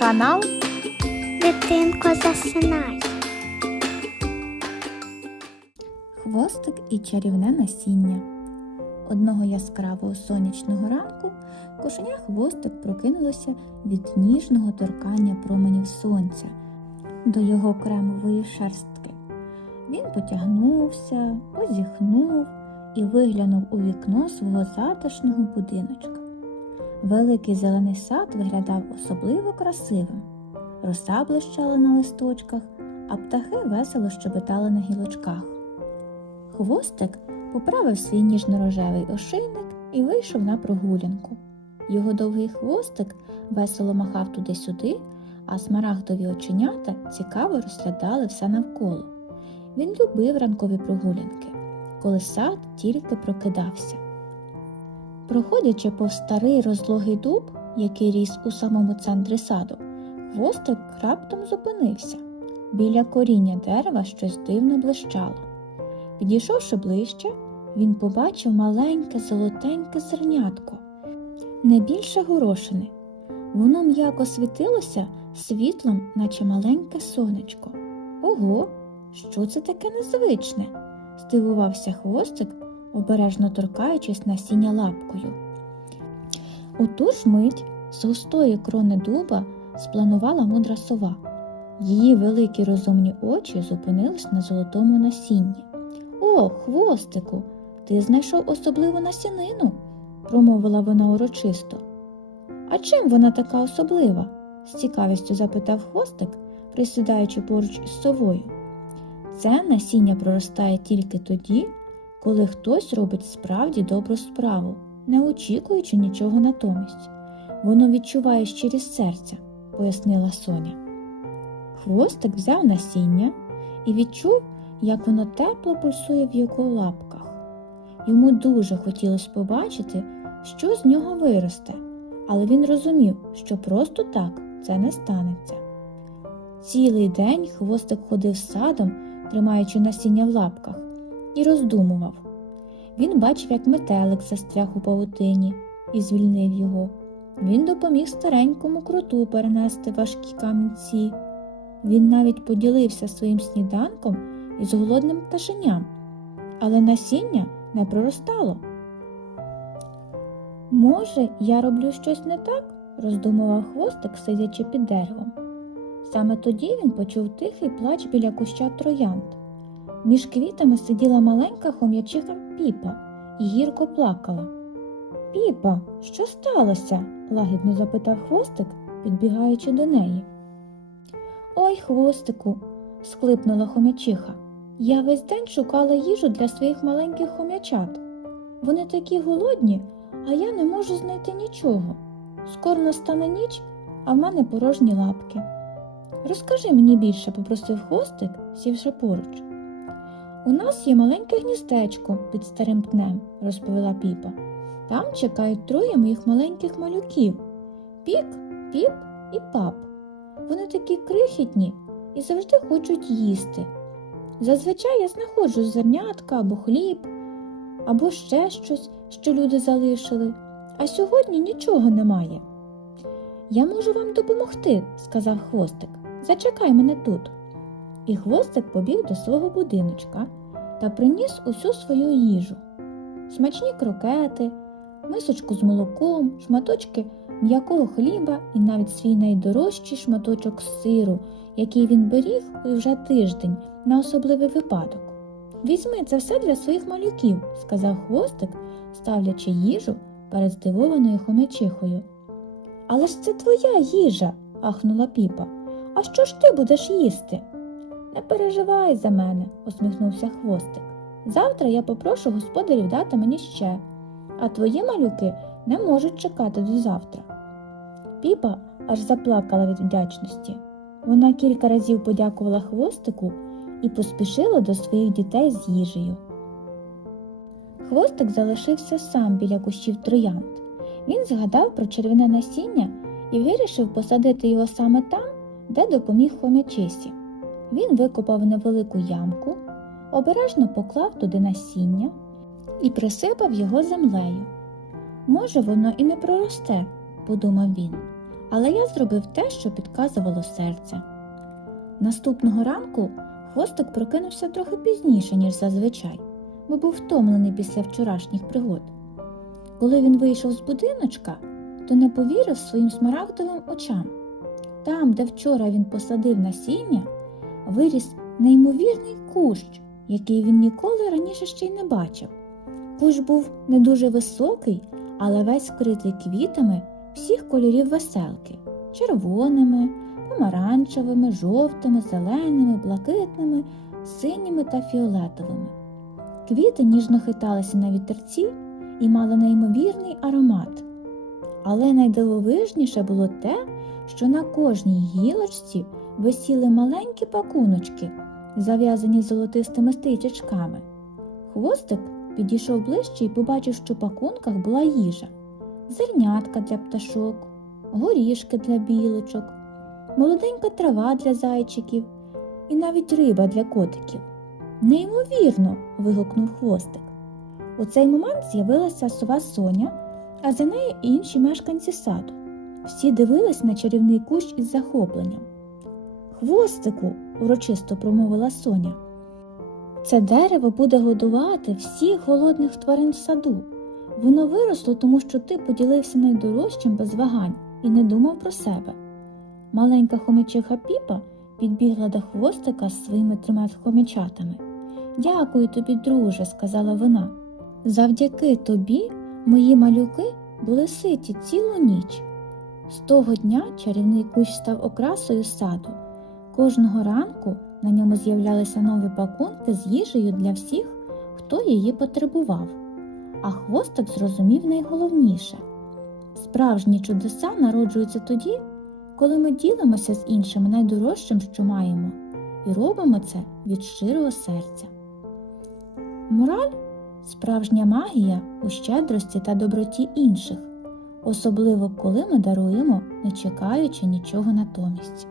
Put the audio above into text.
Канал Дитинко засинай. Хвостик і чарівне насіння. Одного яскравого сонячного ранку кошеня хвостик прокинулося від ніжного торкання променів сонця до його кремової шерстки. Він потягнувся, позіхнув і виглянув у вікно свого затишного будиночка. Великий зелений сад виглядав особливо красивим. Роса блищала на листочках, а птахи весело щебетали на гілочках. Хвостик поправив свій ніжно-рожевий ошейник і вийшов на прогулянку. Його довгий хвостик весело махав туди-сюди, а смарагдові оченята цікаво розглядали все навколо. Він любив ранкові прогулянки, коли сад тільки прокидався. Проходячи повз старий розлогий дуб, який ріс у самому центрі саду, хвостик раптом зупинився. Біля коріння дерева щось дивно блищало. Підійшовши ближче, він побачив маленьке золотеньке зернятко, не більше горошини. Воно м'яко світилося світлом, наче маленьке сонечко. Ого, що це таке незвичне? здивувався хвостик, обережно торкаючись насіння лапкою. У ту ж мить з густої крони дуба спланувала мудра сова. Її великі розумні очі зупинились на золотому насінні. О, хвостику, ти знайшов особливу насінину, промовила вона урочисто. А чим вона така особлива? з цікавістю запитав хвостик, присідаючи поруч із совою. Це насіння проростає тільки тоді, коли хтось робить справді добру справу, не очікуючи нічого натомість. Воно відчуває щирість серця, пояснила Соня. Хвостик взяв насіння і відчув, як воно тепло пульсує в його лапках. Йому дуже хотілося побачити, що з нього виросте, але він розумів, що просто так це не станеться. Цілий день хвостик ходив садом, тримаючи насіння в лапках, і роздумував. Він бачив, як метелик застряг у павутині і звільнив його. Він допоміг старенькому круту перенести важкі камінці. Він навіть поділився своїм сніданком із голодним пташеням, але насіння не проростало. Може, я роблю щось не так? роздумував хвостик, сидячи під деревом. Саме тоді він почув тихий плач біля куща троянд. Між квітами сиділа маленька хом'ячиха піпа і гірко плакала. Піпа, що сталося? лагідно запитав хвостик, підбігаючи до неї. Ой, хвостику, схлипнула хомячиха. Я весь день шукала їжу для своїх маленьких хомячат. Вони такі голодні, а я не можу знайти нічого. Скоро настане ніч, а в мене порожні лапки. Розкажи мені більше, попросив хвостик, сівши поруч. У нас є маленьке гніздечко під старим пнем, розповіла піпа. Там чекають троє моїх маленьких малюків пік, піп і пап. Вони такі крихітні і завжди хочуть їсти. Зазвичай я знаходжу зернятка або хліб, або ще щось, що люди залишили, а сьогодні нічого немає. Я можу вам допомогти, сказав хвостик. Зачекай мене тут. І хвостик побіг до свого будиночка та приніс усю свою їжу. Смачні крокети, мисочку з молоком, шматочки м'якого хліба і навіть свій найдорожчий шматочок сиру, який він беріг уже тиждень на особливий випадок. Візьми це все для своїх малюків, сказав хвостик, ставлячи їжу перед здивованою хомячихою. Але ж це твоя їжа, ахнула піпа. А що ж ти будеш їсти? Не переживай за мене, усміхнувся хвостик. Завтра я попрошу господарів дати мені ще, а твої малюки не можуть чекати до завтра. Піпа аж заплакала від вдячності. Вона кілька разів подякувала хвостику і поспішила до своїх дітей з їжею. Хвостик залишився сам біля кущів троянд. Він згадав про червоне насіння і вирішив посадити його саме там, де допоміг хомячисі. Він викопав невелику ямку, обережно поклав туди насіння і присипав його землею. Може, воно і не проросте, подумав він, але я зробив те, що підказувало серце. Наступного ранку хвостик прокинувся трохи пізніше, ніж зазвичай, бо був втомлений після вчорашніх пригод. Коли він вийшов з будиночка, то не повірив своїм смарагдовим очам. Там, де вчора він посадив насіння, виріс неймовірний кущ, який він ніколи раніше ще й не бачив. Кущ був не дуже високий, але весь вкритий квітами всіх кольорів веселки червоними, помаранчевими, жовтими, зеленими, блакитними, синіми та фіолетовими. Квіти ніжно хиталися на вітерці і мали неймовірний аромат. Але найдивовижніше було те, що на кожній гілочці висіли маленькі пакуночки, зав'язані золотистими стрічечками. Хвостик підійшов ближче і побачив, що в пакунках була їжа, зернятка для пташок, горішки для білочок, молоденька трава для зайчиків і навіть риба для котиків. Неймовірно. вигукнув хвостик. У цей момент з'явилася сова Соня, а за нею інші мешканці саду. Всі дивились на чарівний кущ із захопленням. Хвостику, урочисто промовила Соня. Це дерево буде годувати всіх голодних тварин в саду. Воно виросло, тому що ти поділився найдорожчим без вагань і не думав про себе. Маленька хомячиха Піпа підбігла до хвостика з своїми трьома хомячатами. Дякую тобі, друже, сказала вона. Завдяки тобі мої малюки були ситі цілу ніч. З того дня чарівний кущ став окрасою саду. Кожного ранку на ньому з'являлися нові пакунки з їжею для всіх, хто її потребував. А хвостик зрозумів найголовніше справжні чудеса народжуються тоді, коли ми ділимося з іншими найдорожчим, що маємо, і робимо це від щирого серця. Мораль справжня магія у щедрості та доброті інших, особливо коли ми даруємо, не чекаючи нічого натомість.